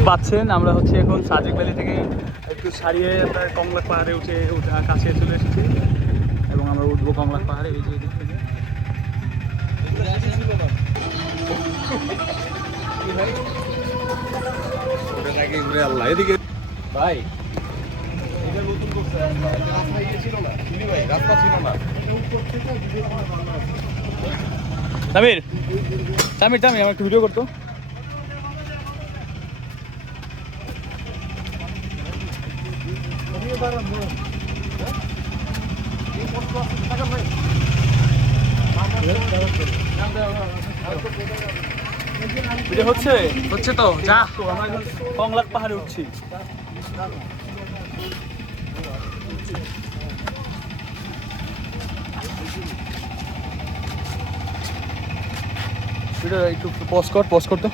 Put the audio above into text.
দেখতে পাচ্ছেন আমরা হচ্ছে এখন সাজেক ভ্যালি থেকে একটু ছাড়িয়ে প্রায় কংলাক পাহাড়ে উঠে কাছে চলে এসেছি এবং আমরা উঠবো কংলাক পাহাড়ে এই যে এদিক থেকে। ভাই তামির তামির তামির আমার একটু ভিডিও করতো। হচ্ছে হচ্ছে তো যা তো আমরা এখন কংলাক পাহাড়ে উঠছি। একটু পজ কর তো।